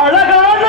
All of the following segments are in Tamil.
அழகான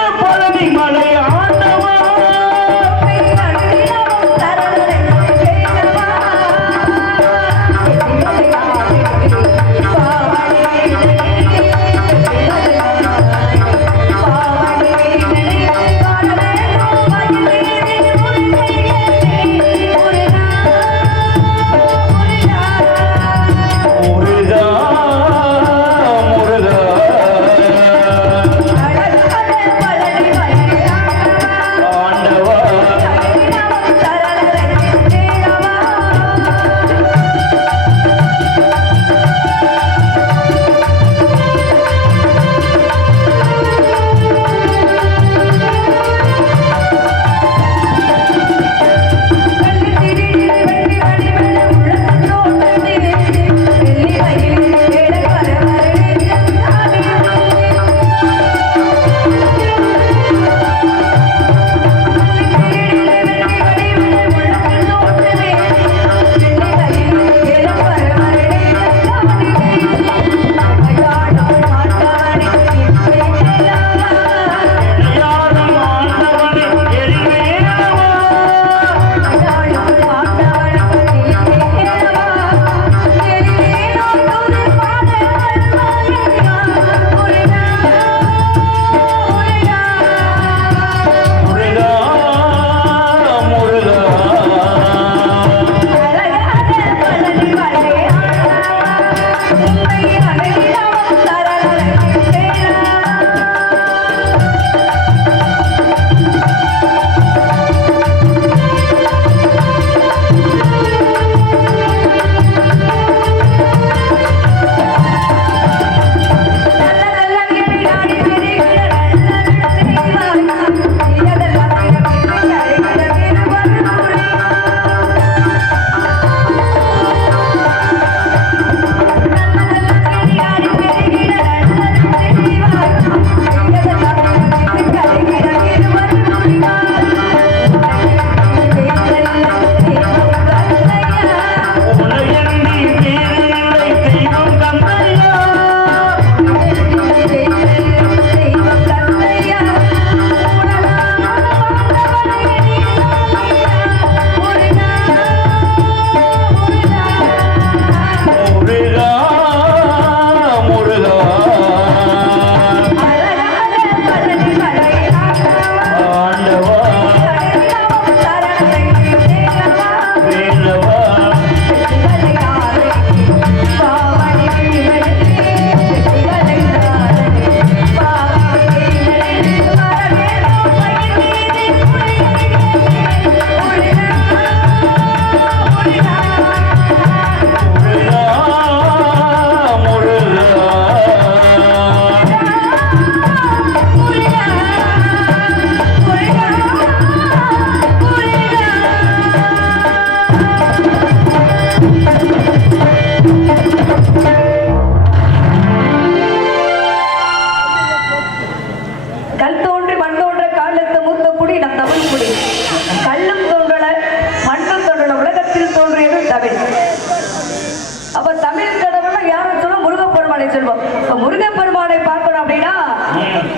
முருகப்பெருமானை சொல்வோம். முருகப்பெருமானை பார்க்கணும் அப்படின்னா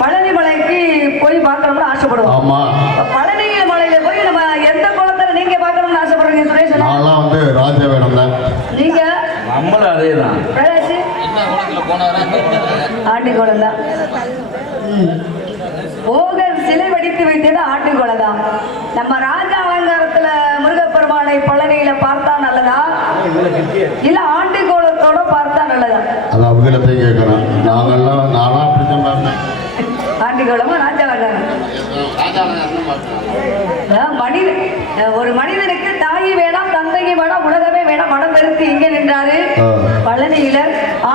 பழனி மலைக்கு போய் பார்க்கணும்னு ஆசைப்படுவோம். ஆமா, பழனி மலையில போய் நம்ம எந்த குளத்துல நீங்க பார்க்கணும்னு ஆசைப்படுறீங்க சுரேஷ்? நான்லாம் வந்து ராஜவேடம் தான். நீங்க நம்மளும் அதேதான். ஆண்டிக்குளம் தான். போகர் சிலை வடித்து வைத்தது ஆட்டுக்குளம் தான். நம்ம ராஜ அலங்காரத்துல முருகப்பெருமானை பழனியில பார்த்தா நல்லதா இல்ல ஆண்டிக்குளத்தோட பார்த்தா நல்லதா? அது அவங்கள போய் கேட்கணும். நானும் அப்படித்தான் பார்த்தேன். ஆண்டிக்குளமா ராஜ அலங்காரம்? ஒரு மனிதனுக்கு தாயி வேணாம், தந்தையும் வேணாம், உலகமே வேணாம், மனம் பெருத்து இங்க நின்றாரு பழனியில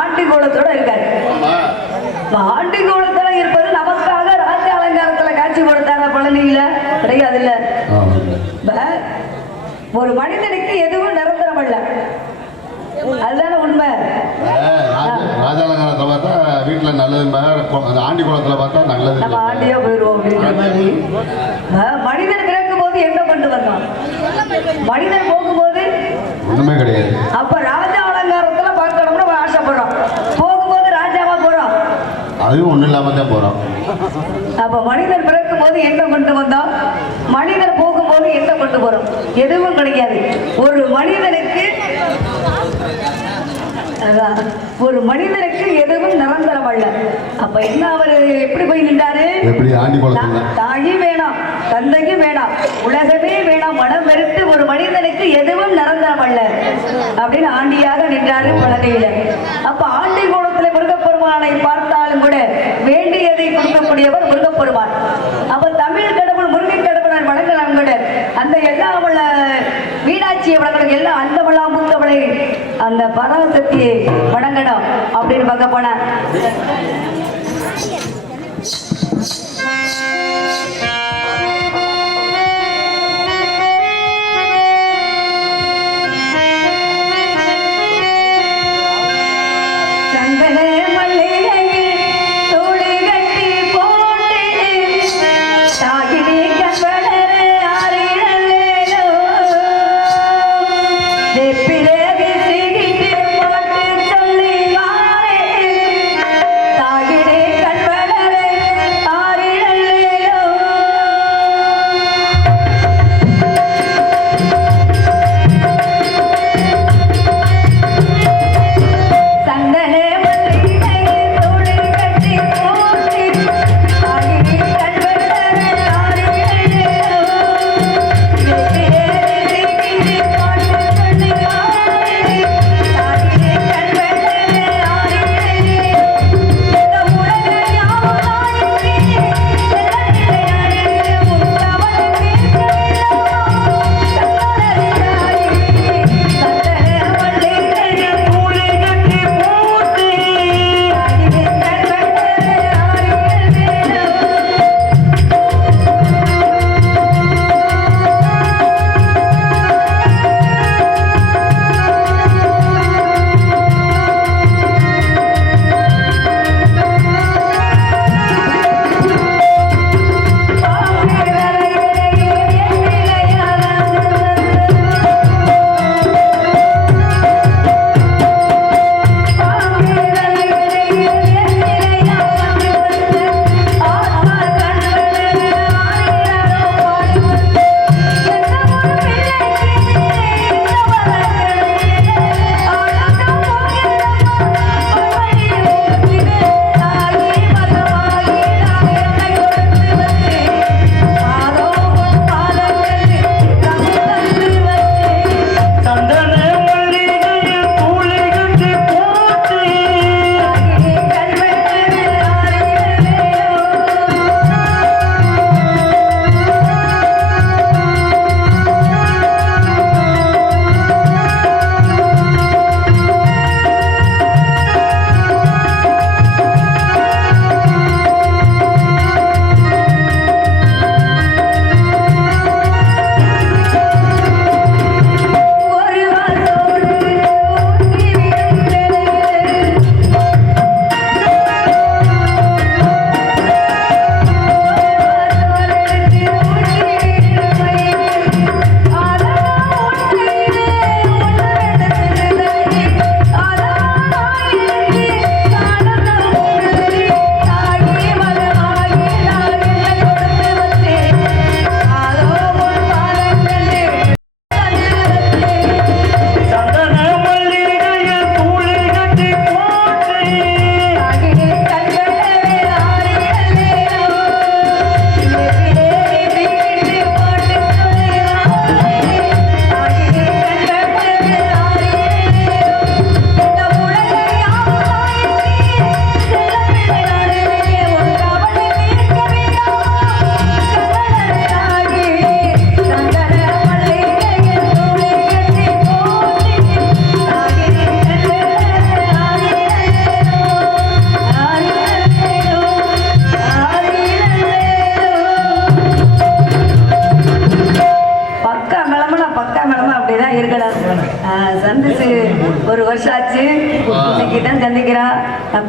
ஆண்டிக்குளத்தோட இருக்காரு. ஆண்டிக்குளத்துல இருப்பது நமக்காக ராஜ அலங்காரத்துல காட்சி கொடுத்தாங்க பழனியில கிடையாது இல்ல. ஒரு மனிதனுக்கு எதுவும் நிரந்தரம் அல்ல, அதுதானே உண்மை. ராஜாலங்காரத்தை பார்த்தா வீட்டுல நல்லது, ஆண்டி குளத்துல பார்த்தா நல்லது. நம்ம ஆண்டியா போயிடுவோம் அப்படின்ற மாதிரி. மனிதன் பிறக்கும் போது என்ன கொண்டு வந்தோம்? மனிதன் போகும்போது ஒண்ணுமே கிடையாது. அப்ப ராஜா அலங்காரத்துல பார்க்கணும்னு ஆசைப்படுறோம். போகும்போது ராஜாவா போறோம், அதுவும் ஒண்ணு இல்லாம தான் போறோம். அப்ப மனிதன் பிறக்கும் போது என்ன கொண்டு வந்தோம், மனிதன் போகும்போது என்ன கொண்டு போறோம்? எதுவும் கிடையாது. ஒரு மனிதனுக்கு எதுவும் நிரந்தரம் அல்ல. அப்ப என்ன அவரு எப்படி போய் நின்றாரு? தாயி வேணாம், தந்தையும் வேணாம், உலகமே வேணாம், மனம் வெறுத்து ஒரு மனிதனுக்கு எதுவும் நிரந்தரம் அல்ல அப்படின்னு ஆண்டியாக நின்றாரு பழனியில. அப்ப ஆண்டி கோலத்துல முருகப்பெருமானை பார்த்தாலும் கூட வேண்டியதை கொடுக்கக்கூடியவர் முருகப்பெருமான். அப்ப தமிழ் கடவுள் முருகன் கடவுளை வணங்கலாம் கூட அந்த எல்லா மீனாட்சியை வணங்கணும், எல்லாம் அந்தவளா முத்தவளை அந்த பராசக்தியை வணங்கணும் அப்படின்னு பார்க்க போன சந்தன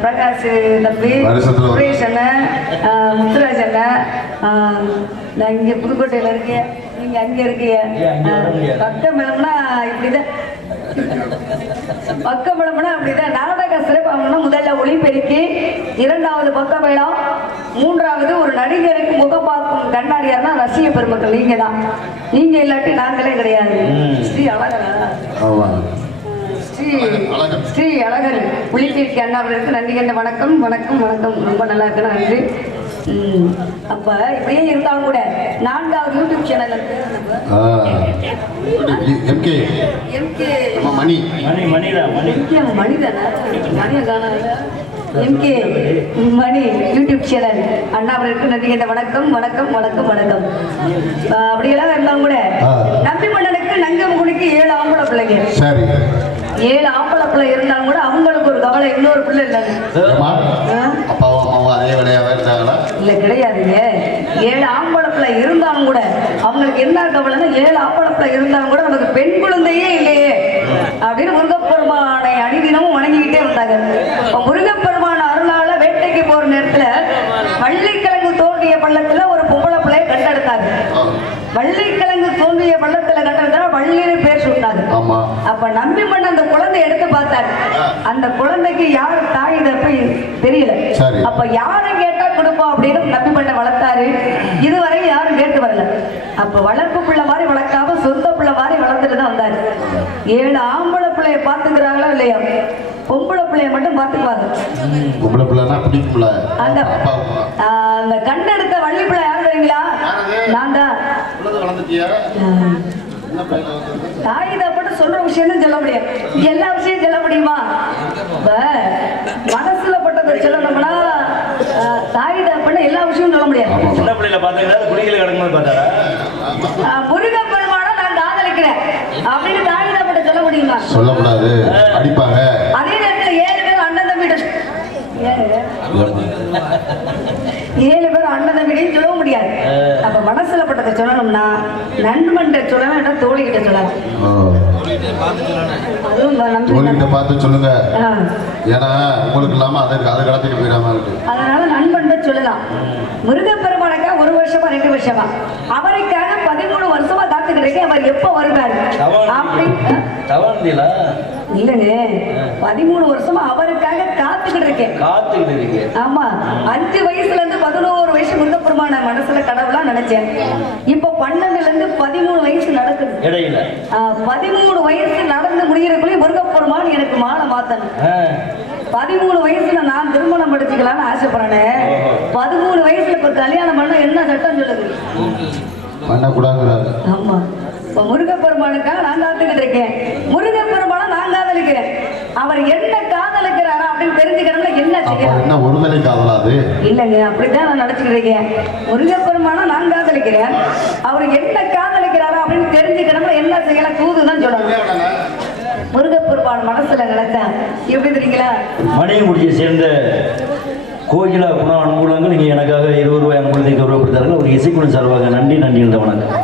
பிரகாஷ் தம்பி, வருஷத்துல ஒரு- சுரேஷ் அண்ணன், முத்துராஜ் அண்ணன், நான் இங்கே புதுக்கோட்டையில் இருக்கேன், நீங்க அங்கே இருக்கீங்க. பக்கம் விளம்புனா இப்படிதான், பக்கம் விளம்புனா அப்படிதான். நாடக சிறப்பாகனா முதல்ல ஒளிபெருக்கி, இரண்டாவது பக்க மேளம், மூன்றாவது ஒரு நடிகருக்கு முகப்பாக்கும் கண்ணாடியார்னா ரசிக பெருமக்கள் நீங்க தான். நீங்க இல்லாட்டி நாங்களே கிடையாது. ஸ்ரீ அழகரா, ஸ்ரீ அழகர் ஒளிபெருக்கி அண்ணா அவர்களுக்கு நன்றி கண்ட வணக்கம் வணக்கம் வணக்கம். ரொம்ப நல்லா இருக்கு, நன்றி. அப்ப இப்படியே இருந்தாலும் கூட 4வது யூடியூப் சேனல் இருக்கு. எம்கே மணி யூடியூப் சேனல் அண்ணா அவர்களுக்கு நன்றி கண்ட வணக்கம் வணக்கம் வணக்கம் வணக்கம். அப்படியெல்லாம் இருந்தாலும் கூட நம்பி மன்னனுக்கு நங்கமுகுனிக்கு 7 ஆம்பளை பிள்ளைங்க. 7 ஆம்பளை பிள்ளை இருந்தாலும் கூட அவங்களுக்கு ஒரு கவலை, இன்னொரு பிள்ளை இல்லைங்க. இல்ல கிடையாதுங்க. 7 ஆம்பளை பிள்ளை இருந்தாலும் கூட அவங்களுக்கு என்ன கவலைன்னா 7 ஆம்பளை பிள்ளை இருந்தாலும் கூட நமக்கு பெண் குழந்தையே இல்லையே அப்படின்னு முருகப்பெருமானை அடிதினமும் வணங்கிக்கிட்டே வந்தாங்க. முருகப்பெருமான அருளால வேட்டைக்கு போற நேரத்துல வள்ளிக்கிழங்கு தோன்றிய பள்ளத்துல ஒரு பொம்பளை பிள்ளைய கண்டெடுத்தாங்க. வள்ளிக்கிழங்கு தோன்றிய பள்ளத்துல கண்டெடுத்தா வள்ளின்னு பேர் சொன்னாங்க. அப்ப நம்பி மண் அந்த குழந்தை எடுத்து பார்த்தாரு. அந்த குழந்தைக்கு யார் தாய் தப்பி தெரியல. அப்ப யாரை கேட்டா கொடுப்போம் அப்படின்னு நம்பி மண்ணை வளர்த்தாரு. இதுவரை யாரும் கேட்டு வரல. அப்ப வளர்ப்பு பிள்ளை மாதிரி வளர்க்காம சொந்த பிள்ளை மாதிரி வளர்ந்துட்டு தான் வந்தாரு. 7 ஆம்பளை பிள்ளைய பாத்துக்கிறாங்களா இல்லையா? பொம்பளை பிள்ளைய மட்டும் பாத்துக்குவாங்க. அந்த கண்டெடுத்த வள்ளி பிள்ளை யார் தெரியுங்களா? நான் தான். தாய் தப்பட்டு சொல்ற விஷயம் சொல்ல முடியாது, எல்லா விஷயம் சொல்ல முடியுமா? மனசுல பட்டதை சொல்லணும்னா தாய் தப்பட்டு எல்லா விஷயமும் சொல்ல முடியாது. முருகப்பெருமானை நான் காதலிக்கிறேன் அப்படின்னு தாய் தப்பட்டு சொல்ல முடியுமா? சொல்ல முடியாது, அடிப்பாங்க. அதே நேரத்தில் 7 பேர் அண்ணன் தம்பி 7 பேர் அண்ணன் தம்பிடையும் சொல்ல முடியாது. அப்ப மனசுல பட்டதை சொல்லணும்னா நண்பன் சொல்லலாம், தோழிகிட்ட சொல்லலாம். பார்த்து சொல்லுங்க, ஏன்னா உங்களுக்கு இல்லாம அதை கடத்திட்டு போயிடாம இருக்கு. அதனால நண்பன் சொல்லலாம். முருகப்பெருமானுக்காக 1 வருஷமா 2 வருஷமா அவருக்காக 13 வருஷமா காத்துக்கிட்டு அவர் எப்ப வருவாரு இல்லங்க. 13 வருஷமா அவருக்காக காத்துக்கிட்டு இருக்கேன். ஆமா, 5 வயசுல இருந்து 11 வயசு முருகப்பெருமான மனசுல கடவுளா நினைச்சேன். இப்ப 12ல இருந்து 13 வயசு நடக்குது. 13 வயசு நடந்து முடிகிறக்குள்ளே முருகப்பெருமான் எனக்கு மாலை மாத்தணும். 13 வயசுல நான் திருமணம் படிச்சுக்கலான்னு ஆசைப்படுறேன். 13 வயசுல இப்ப கல்யாணம் பண்ண என்ன சட்டம் சொல்லுது? ஆமா, இப்ப முருகப்பெருமானுக்காக நான் காத்துக்கிட்டு இருக்கேன். முருகப்பெருமான நான் காதலிக்கிறேன். அவர் என்ன காதலிக்கிறாரா அப்படின்னு தெரிஞ்சுக்கிறோம்னா என்ன செய்யலாம்? ஒருதலை காதலாது இல்லைங்க, அப்படிதான் நான் நினைச்சுக்கிட்டு இருக்கேன். முருகப்பெருமான நான் காதலிக்கிறேன். அவர் என்ன காதலிக்கிறாரா அப்படின்னு தெரிஞ்சுக்கிறோம்னா என்ன செய்யலாம்? தூதுதான் சொல்லணும். முருகப்பெருமான் மனசுல நினைச்சா எப்படி தெரியுங்களா? மணியங்குடியை சேர்ந்த கோகிலா குணா அனுகூலங்கள் இங்கே எனக்காக 20 ரூபாய் அனுகூலத்தை கௌரவப்படுத்தார்கள். ஒரு இசைக்குழு சார்பாக நன்றி நன்றி என்ற வணக்கம்.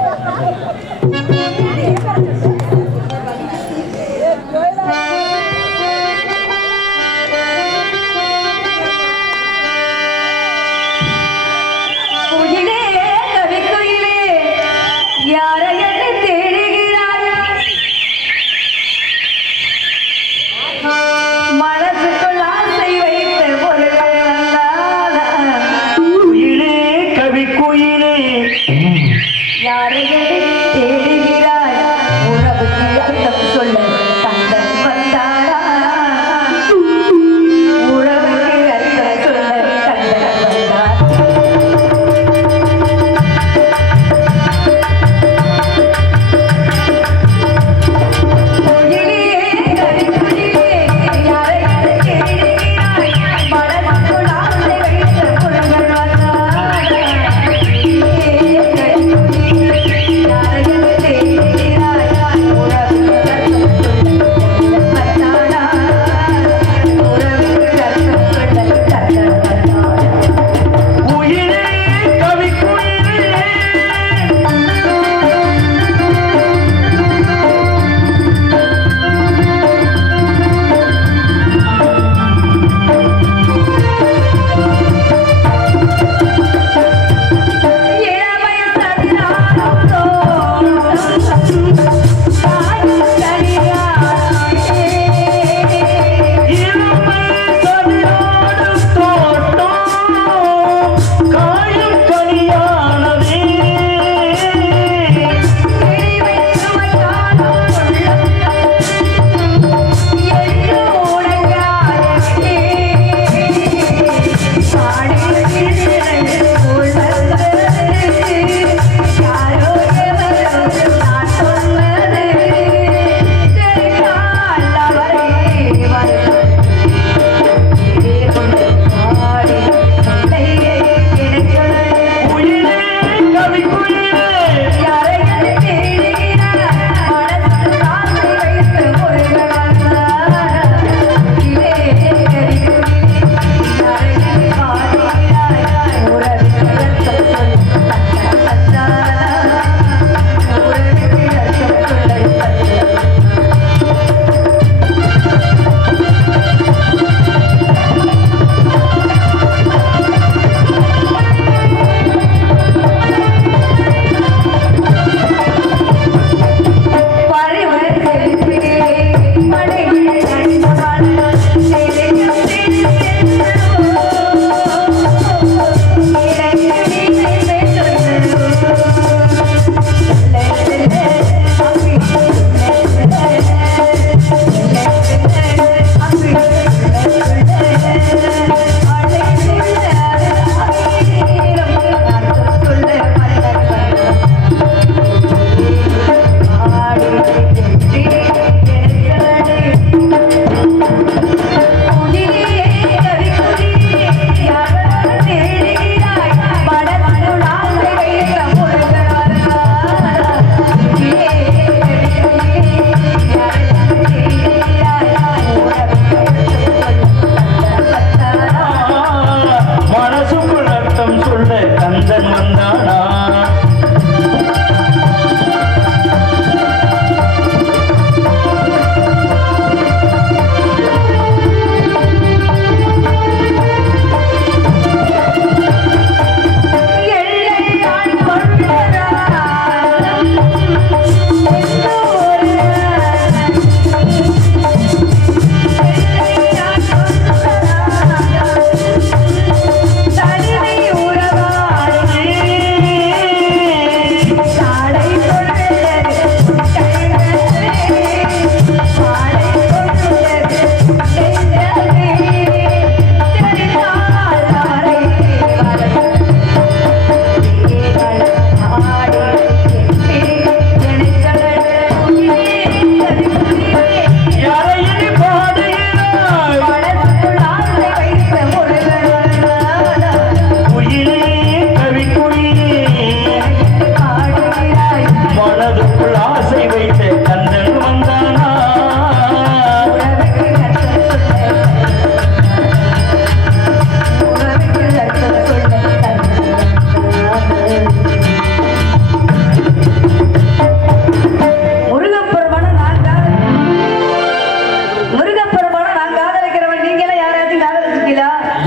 யாரை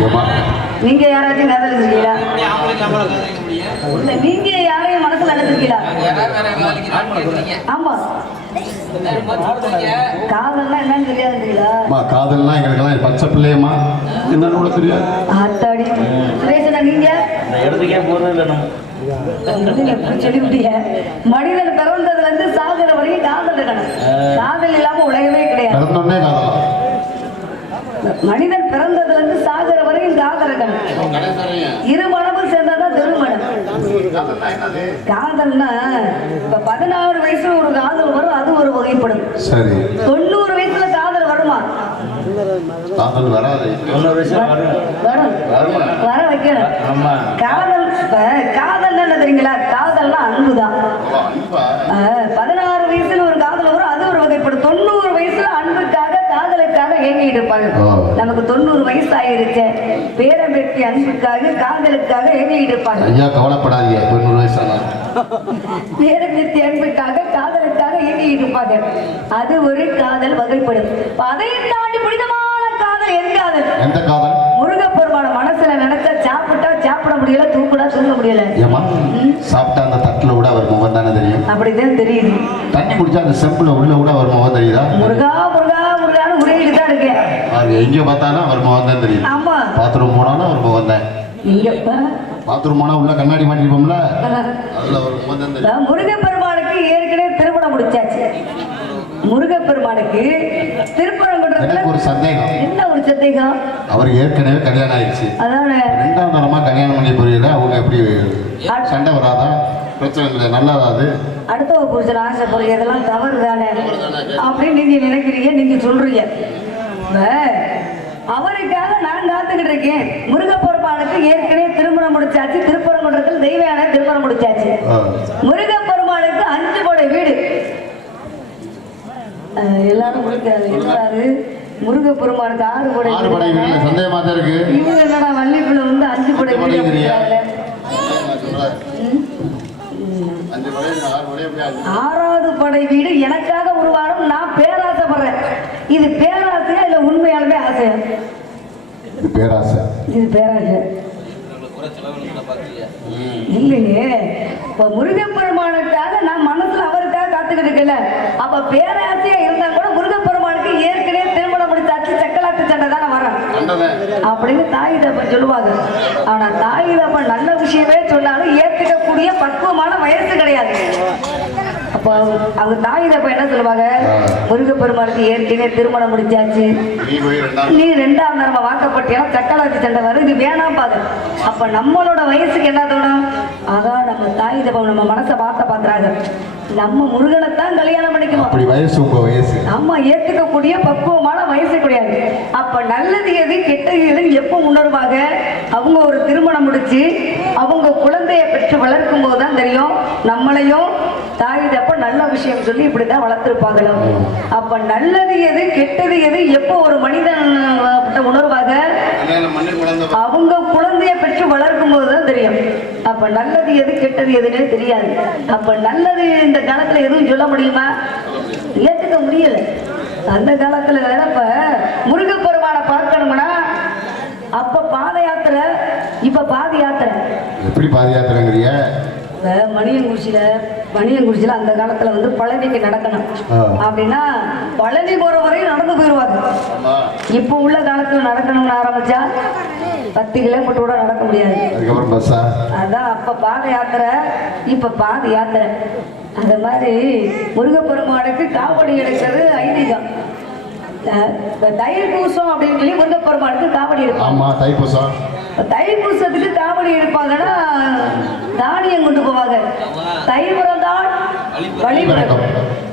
ஏமா நீங்க யாராச்சும் காதலிச்சிருக்கீங்களா? இல்ல நீங்க யாரையும் மனசுல நினைச்சிருக்கீங்களா? ஆமா காதல்னா என்னன்னு தெரியாதுங்களா? காதல்னா எங்களுக்கெல்லாம் பச்சை பிள்ளையம்மா என்னன்னு கூட தெரியாது. ஆத்தாடி சுரேஷனா நீங்க இந்த இடத்துக்கே போறது இல்லை நம்ம. சொல்லிவிட்டீங்க. மனிதன் பிறந்ததுல இருந்து சாகுற வரையும் காதல் இருக்கணும். காதல் இல்லாம உலகமே கிடையாது. பிறந்தோடனே காதலாம். மனிதன் பிறந்ததுல இருந்து சாகுற வரையும் காதல் இருக்கணும். இரு மனமும் சேர்ந்தாதான் திருமணம். காதல்னா இப்ப 16 வயசுல ஒரு காதல் வரும், அது ஒரு வகைப்படும். சரி 90 வயசுல காதல் வருமா? காதல் வராது. 90 வயசுல வரும். வர வைக்கணும். ஆமா. காதல் இப்ப காதல் என்ன தெரியுங்களா? காதல்னா அன்புதான். 16 வயசுல ஒரு காதல் வரும், அது ஒரு வகைப்படும். 90 வயசுல அன்புக்காக காதலுக்காக ஏங்கிட்டு இருப்பாங்க. நமக்கு 90 வயசு ஆயிருச்சு, பேரம் பெட்டி அன்புக்காக காதலுக்காக ஏங்கிட்டு இருப்பாங்க. ஐயா கவலைப்படாதீங்க, 90 வயசான பேரம் பெட்டி அன்புக்காக காதலுக்காக ஏங்கிட்டு இருப்பாங்க. அது ஒரு காதல் வகைப்படும். அதையும் தாண்டி புனிதமான காதல் எந்த காதல்? எந்த காதல்? முருகப்பெருமான மனசுல நினைச்சா சாப்பிட்டா சாப்பிட முடியல, தூக்குடா தூங்க முடியல. ஏமா சாப்பிட்டா அந்த தட்டுல கூட அவர் முகம் தானே தெரியும். அப்படிதான் தெரியுது. தண்ணி குடிச்சா அந்த செம்புல உள்ள கூட அவர் முகம் தெரியுதா? முருகா முருகா முருகான்னு உரையிட்டு தான் இருக்கேன். எங்க பார்த்தாலும் அவர் முகம் தான் தெரியும். ஆமா பாத்ரூம் போனாலும் அவர் முகம் தான். இங்க பாத்ரூம் போனா உள்ள கண்ணாடி மாட்டிருப்போம்ல, அதுல அவர் முகம் தான் தெரியும். முருகப்பெருமானுக்கு ஏற்கனவே திருமணம் முடிச்சாச்சு. முருகப்பெருமானுக்கு திருப்பரங்குன்றத்துல ஒரு சந்தேகம். என்ன ஒரு சந்தேகம்? அவர் ஏற்கனவே கல்யாணம் ஆயிடுச்சு. அதான 2ஆம் தரமா கல்யாணம் பண்ணி புரியல. அவங்க எப்படி சண்டை வராதா? பிரச்சனை இல்லை, நல்லாதாது. அடுத்த புருஷன் ஆசைப்படுறது இதெல்லாம் தவறு தானே அப்படின்னு நீங்க நினைக்கிறீங்க, நீங்க சொல்றீங்க. அவருக்காக நான் காத்துக்கிட்டு இருக்கேன். முருகப்பெருமானுக்கு ஏற்கனவே திருமணம் முடிச்சாச்சு. திருப்பரங்குன்றத்தில் தெய்வ யானை திருமணம் முடிச்சாச்சு. முருகப்பெருமானுக்கு 5 படை வீடு. எல்லாரும் கொடுக்காது. முருகப்பெருமானுக்கு 6 படை வீடு. சந்தேகமா தான் இருக்கு. இவங்க என்னடா வள்ளிக்குள்ள வந்து 5 படை வீடு. 6வது படை வீடு எனக்காக உருவாடும். நான் பேராசைப்படுறேன். இது பேராசையா இல்ல உண்மையாலுமே ஆசையா? இது பேராசை. இது பேராசை இல்லையே. இப்ப முருகப்பெருமானுக்காக நான் மனசுல அவருக்காக காத்துக்கிட்டு இருக்கல. அப்ப பேராசையா இருந்தா கூட முருகப்பெருமானுக்கு ஏற்கனவே திருமணம் முடிச்சாச்சு, சக்கலாட்டு சண்டை தானே வரும் அப்படின்னு தாய் தப்பன் சொல்லுவாங்க. ஆனா தாய் தப்பன் நல்ல விஷயமே சொன்னாலும் ஏற்றுக்கக்கூடிய பக்குவமான வயசு கிடையாது. அப்போ அவங்க தாய் தப்ப என்ன சொல்லுவாங்க? முருகப்பெருமானுக்கு ஏற்கனவே திருமணம் முடிச்சாச்சு, நீ 2ஆம் தரமா வாக்கப்பட்டியா, சக்கலாட்டு சண்டை வரும், இது வேணாம் பாரு. அப்ப நம்மளோட வயசுக்கு என்ன தோணும்? அதான் நம்ம தாய் தப்பம் நம்ம மனசை பாக்குறாங்க, நம்ம முருகனைத்தான் கல்யாணம் பண்ணிக்கணும். அப்படி வயசு உங்க வயசு. ஆமா, ஏத்துக்கக்கூடிய பக்குவமான வயசு கிடையாது. அப்ப நல்லது எது கெட்டது எது எப்போ உணர்வாங்க? அவங்க ஒரு திருமணம் முடிச்சு அவங்க குழந்தைய பெற்று வளர்க்கும் போதுதான் தெரியும். நம்மளையும் தாய் தப்ப நல்ல விஷயம் சொல்லி இப்படிதான் வளர்த்திருப்பாங்களோ. அப்ப நல்லது எது கெட்டது எது எப்போ ஒரு மனிதன் உணர்வாங்க? அவங்க குழந்தைய பெற்று வளர்க்கும் போதுதான் தெரியும். அப்ப நல்லது எது கெட்டது எதுன்னே தெரியாது. அப்ப நல்லது இந்த காலத்துல எதுவும் சொல்ல முடியுமா? ஏத்துக்க முடியல. அந்த காலத்துல வேற இப்ப முருகப்பெருமானை பார்க்கணும்னா அப்ப பாத யாத்திரை, இப்ப பாதி யாத்திரை. எப்படி பாதி யாத்திரைங்கிறிய? மணியங்குறிச்சியில அந்த காலத்துல வந்து பழனிக்கு நடக்கணும் அப்படின்னா பழனி போற வரையும் நடந்து போயிருவாங்க. இப்ப உள்ள காலத்துல நடக்கணும்னு ஆரம்பிச்சா 10 கிலோமீட்டர் கூட நடக்க முடியாது. அதான் அப்ப பாத யாத்திரை, இப்ப பாதி யாத்திரை. அந்த மாதிரி முருகப்பெருமானுக்கு காவடி எடுக்கிறது ஐதீகம். தைப்பூசம் அப்படின்னு சொல்லி முருகப்பெருமானுக்கு காவடி எடுப்பாங்க. தைப்பூசத்துக்கு காவடி எடுப்பாங்கன்னா தானியம் கொண்டு போவாங்க. தை பிறந்தால் வழி பிறக்கும்.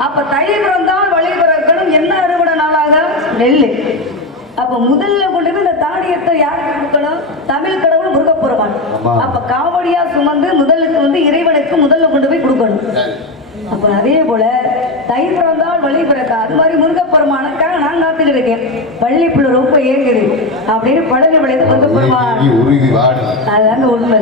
அப்ப தை பிறந்தால் வழி பிறக்கணும். என்ன அறுவடை நாளாக? நெல். அப்ப முதல்ல கொண்டு போய் இந்த தானியத்தை யாருக்கு கொடுக்கணும்? தமிழ் கடவுள் முருகப்பெருமான். அப்ப காவடியா சுமந்து முதலுக்கு வந்து இறைவனுக்கு முதல்ல கொண்டு போய் கொடுக்கணும். அப்ப அதே போல தை பிறந்தால் வழி பிறக்க, அது மாதிரி முருகப்பெருமானுக்காக நான் காத்துக்கிட்டு இருக்கேன். பள்ளிப்புள்ள ரொம்ப ஏங்குது அப்படின்னு பழனி விளையாட்டு முருகப்பெருமான். அதுதாங்க உண்மை.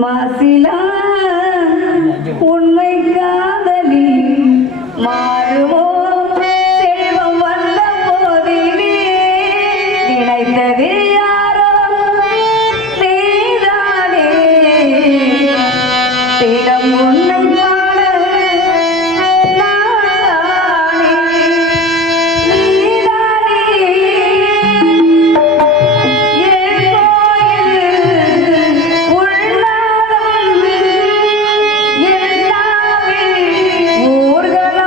மாசிலா உண்மை காதலி மாறுவோ செல்வம் வந்த போதிலே நினைத்தது யாரோ நீதானே தினம் உன்னை காண நானே நீதானே என் கோயில் உள்நாதம் எல்லாமே ஊர்வலம்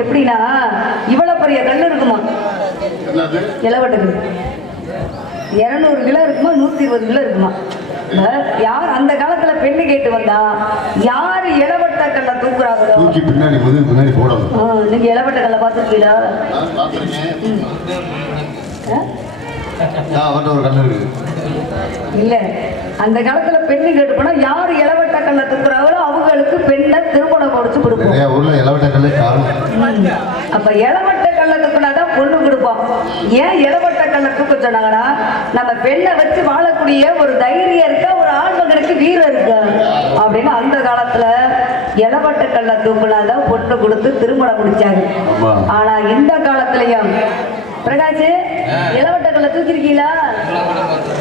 எப்படின்னா இவ்வளவு பெரிய கல் இருக்குமா இளவட்டுக்கு 200 கிலோ இருக்குமா 120 கிலோ இருக்குமா. யார் அந்த காலத்துல பெண்ணு கேட்டு வந்தா யாரு இளவட்ட கல்ல தூக்குறாங்களோ தூக்கி பின்னாடி முன்னாடி போடணும். நீங்க இளவட்ட கல்ல பாத்துருக்கீங்களா? அவர்கிட்ட ஒரு கல் இருக்கு இல்ல அந்த காலத்துல பெண்ணு கேட்டு போனா யாரு இளவட்ட கல்ல தூக்குறாங்களோ அவங்களுக்கு பெண்ணை திருமணம் முடிச்சு கொடுப்போம். நிறைய ஊர்ல இளவட்ட கல்லே காணும். அப்ப இளவட்ட கல்ல தூக்குனாதான் பொண்ணு கொடுப்போம். ஏன் இளவட்ட கல்ல தூக்க சொன்னாங்கன்னா நம்ம பெண்ணை வச்சு வாழக்கூடிய ஒரு தைரியம் இருக்கா, ஒரு ஆண்மகனுக்கு வீரம் இருக்கு அப்படின்னு அந்த காலத்துல இளவட்ட கல்ல தூக்குனாதான் பொண்ணு கொடுத்து திருமணம் முடிச்சாங்க. ஆனா இந்த காலத்திலயும் பிரகாஷ் இளவட்ட கல்ல தூக்கிருக்கீங்களா?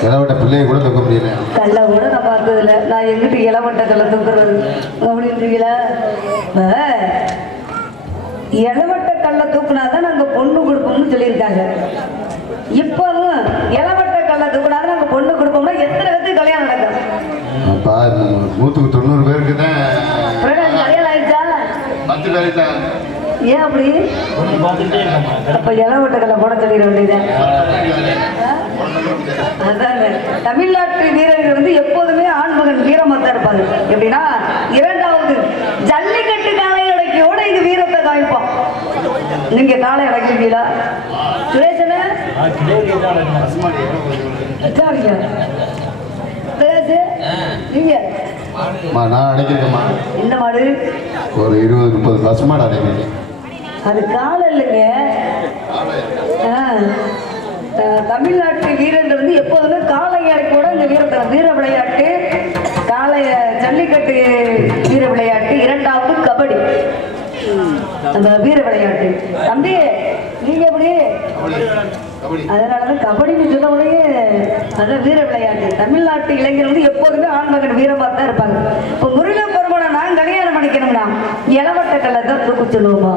இளவட்ட பிள்ளைய கூட தூக்க முடியல. கல்ல கூட நான் பார்த்தது இல்லை. நான் எங்கிட்டு இளவட்ட கல்ல தூக்குறது அப்படின்றீங்களா? இளவட்ட கல்ல தூக்குனாதான் நாங்க பொண்ணு கொடுப்போம்னு சொல்லியிருக்காங்க. இப்பவும் இளவட்ட கல்ல தூக்குனாதான் நாங்க பொண்ணு கொடுப்போம்னா எத்தனை பேருக்கு கல்யாணம் நடக்கும்? 100க்கு 90 பேருக்கு தான் பிரகாஷ் கல்யாணம் ஆயிடுச்சா? 10 பேருக்கு தான். ஏன் அப்படி? அப்ப இளவட்ட கல்ல போட சொல்லிட வேண்டியது. அதாங்க தமிழ்நாட்டு வீரர்கள் வந்து எப்போதுமே ஆண்மகன் வீரமா தான் இருப்பாங்க. எப்படின்னா இரண்டாவது ஜல்லிக்கட்டு காலை அடக்கியோட இது வீரத்தை காய்ப்போம். நீங்க காலை அடக்கிறீங்களா சுரேஷன? நீங்க நான் அடைக்கிறேம்மா. இந்த மாடு ஒரு 20-30 பசுமாடு அடைக்கிறேன். அது காலை இல்லைங்க. தமிழ்நாட்டு வீரர்கள் வந்து எப்போதுமே காளை அடக்கியோட இந்த வீரத்தை வீர விளையாட்டு காளை ஜல்லிக்கட்டு வீர விளையாட்டு, இரண்டாவது கபடி அந்த வீர விளையாட்டு. தம்பி நீங்க எப்படி? அதனாலதான் கபடின்னு சொன்ன உடனே அதான் வீர விளையாட்டு. தமிழ்நாட்டு இளைஞர்கள் வந்து எப்போதுமே ஆண்மகன் வீரமா தான் இருப்பாங்க. இப்போ முருகன் பெருமானை நான் கல்யாணம் பண்ணிக்கணும்னா இளவட்ட கல்லை தான் தூக்க சொல்லுவோமா?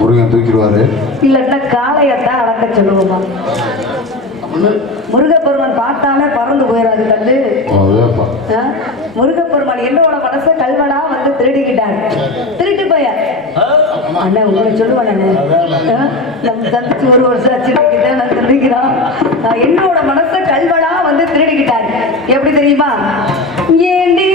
முருகன் தூக்கிடுவாரு. இல்லைன்னா காளையத்தான் அடக்க சொல்லுவோமா? முருகப்பெருமான் பார்த்தாலே பறந்து போயிடாது கல்லு. முருகப்பெருமான் என்னோட மனசை கல்வனா வந்து திருடிக்கிட்டாரு. திருட்டு போய அண்ணா உங்களை சொல்லுவேன். நம்ம சந்திச்சு 1 வருஷம் ஆச்சு நான் சந்திக்கிறோம். என்னோட மனசை கல்வனா வந்து திருடிக்கிட்டாரு. எப்படி தெரியுமா? ஏண்டி